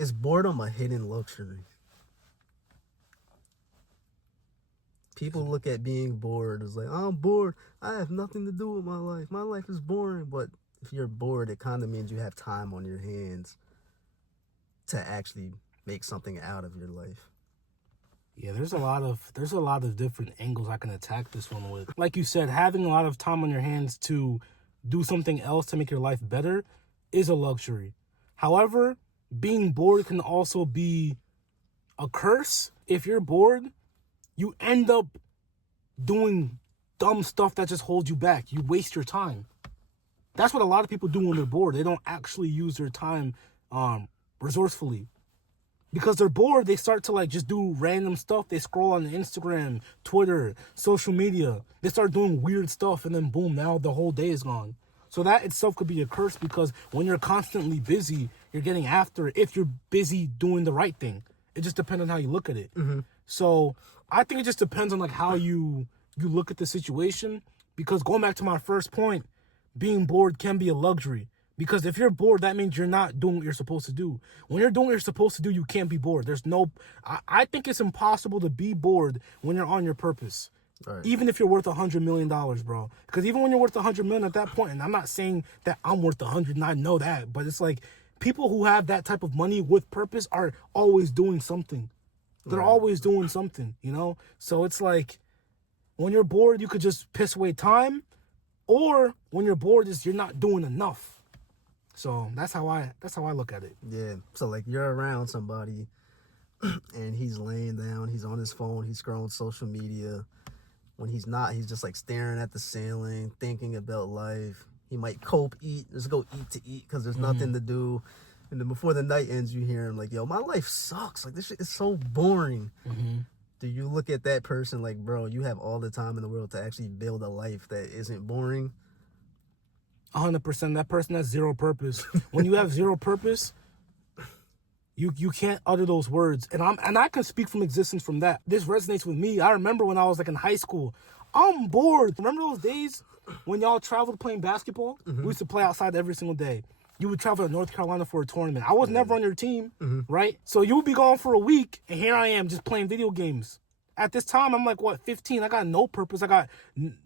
Is boredom a hidden luxury? People look at being bored as like, I'm bored. I have nothing to do with my life. My life is boring. But if you're bored, it kind of means you have time on your hands to actually make something out of your life. Yeah, there's a lot of different angles I can attack this one with. Like you said, having a lot of time on your hands to do something else to make your life better is a luxury. However, being bored can also be a curse. If you're bored, you end up doing dumb stuff that just holds you back. You waste your time. That's what a lot of people do when they're bored. They don't actually use their time resourcefully. Because they're bored, they start to just do random stuff. They scroll on Instagram, Twitter, social media. They start doing weird stuff, and then boom, now the whole day is gone. So that itself could be a curse, because when you're constantly busy, you're getting after it if you're busy doing the right thing. It just depends on how you look at it. Mm-hmm. So I think it just depends on how you look at the situation. Because going back to my first point, being bored can be a luxury. Because if you're bored, that means you're not doing what you're supposed to do. When you're doing what you're supposed to do, you can't be bored. I think it's impossible to be bored when you're on your purpose. Right. Even if you're worth $100 million, bro. Because even when you're worth $100 million at that point, and I'm not saying that I'm worth 100 and I know that, but it's like people who have that type of money with purpose are always doing something. They're always doing something, So it's like when you're bored, you could just piss away time, or when you're bored, you're not doing enough. So that's how I look at it. Yeah. So you're around somebody and he's laying down, he's on his phone, he's scrolling social media. When he's not, he's just staring at the ceiling, thinking about life. He might just go eat to eat because there's nothing to do. And then before the night ends, you hear him yo, my life sucks. This shit is so boring. Mm-hmm. Do you look at that person bro, you have all the time in the world to actually build a life that isn't boring? 100%. That person has zero purpose. When you have zero purpose, you can't utter those words. And I can speak from existence from that. This resonates with me. I remember when I was in high school, I'm bored. Remember those days when y'all traveled playing basketball? Mm-hmm. We used to play outside every single day. You would travel to North Carolina for a tournament. I was never on your team, right? So you would be gone for a week, and here I am just playing video games. At this time, I'm 15? I got no purpose. I got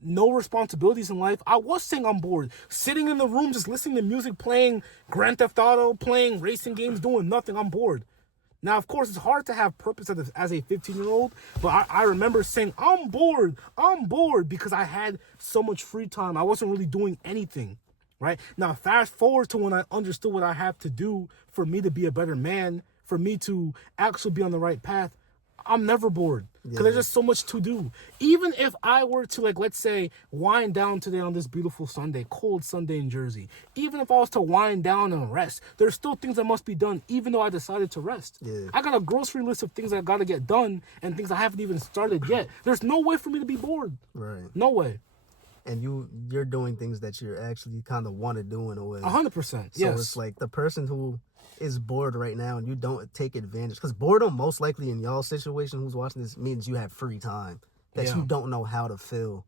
no responsibilities in life. I was saying I'm bored. Sitting in the room, just listening to music, playing Grand Theft Auto, playing racing games, doing nothing. I'm bored. Now, of course, it's hard to have purpose as a 15-year-old, but I remember saying, I'm bored, because I had so much free time. I wasn't really doing anything, right? Now, fast forward to when I understood what I have to do for me to be a better man, for me to actually be on the right path. I'm never bored because there's just so much to do. Even if I were to, let's say, wind down today on this beautiful Sunday, cold Sunday in Jersey, even if I was to wind down and rest, there's still things that must be done, even though I decided to rest. Yeah. I got a grocery list of things I got to get done and things I haven't even started yet. There's no way for me to be bored. Right. No way. And you're doing things that you actually kind of want to do in a way. 100%. Yes. So it's the person who is bored right now and you don't take advantage, because boredom most likely in y'all situation who's watching this means you have free time that you don't know how to fill.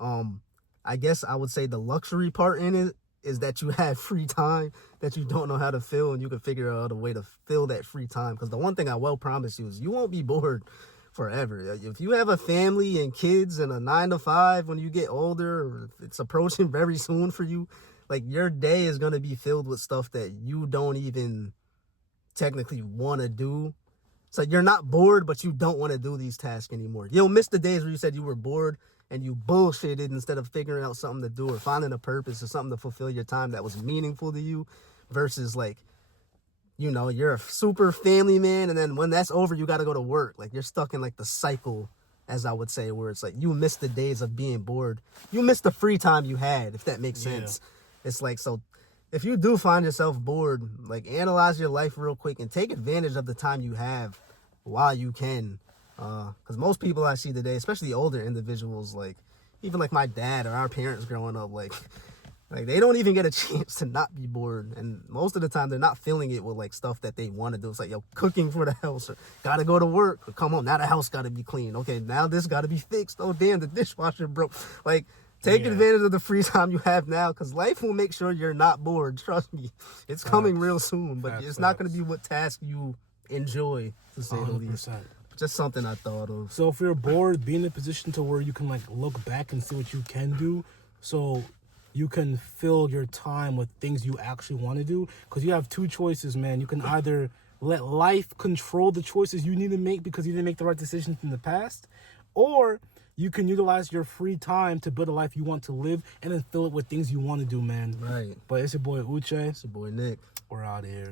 I guess I would say the luxury part in it is that you have free time that you don't know how to fill, and you can figure out a way to fill that free time. Because the one thing I will promise you is you won't be bored forever. If you have a family and kids and a 9-to-5 when you get older, or it's approaching very soon for you, your day is going to be filled with stuff that you don't even technically want to do. So you're not bored, but you don't want to do these tasks anymore. You'll miss the days where you said you were bored and you bullshitted instead of figuring out something to do or finding a purpose or something to fulfill your time that was meaningful to you, versus you're a super family man, and then when that's over, you got to go to work. You're stuck in the cycle, as I would say, where it's you miss the days of being bored. You miss the free time you had, if that makes sense. It's so if you do find yourself bored, analyze your life real quick and take advantage of the time you have while you can. Because most people I see today, especially older individuals, even my dad or our parents growing up, they don't even get a chance to not be bored. And most of the time, they're not filling it with stuff that they want to do. It's cooking for the house, or gotta go to work, or come home, now the house gotta be clean. Okay, now this gotta be fixed. Oh damn, the dishwasher broke. Take advantage of the free time you have now, because life will make sure you're not bored. Trust me. It's coming real soon, but it's not going to be what task you enjoy, to say the least. Just something I thought of. So if you're bored, be in a position to where you can like look back and see what you can do, so you can fill your time with things you actually want to do. Because you have two choices, man. You can either let life control the choices you need to make because you didn't make the right decisions in the past, or you can utilize your free time to build a life you want to live and then fill it with things you want to do, man. Right. But it's your boy Uche. It's your boy Nick. We're out of here.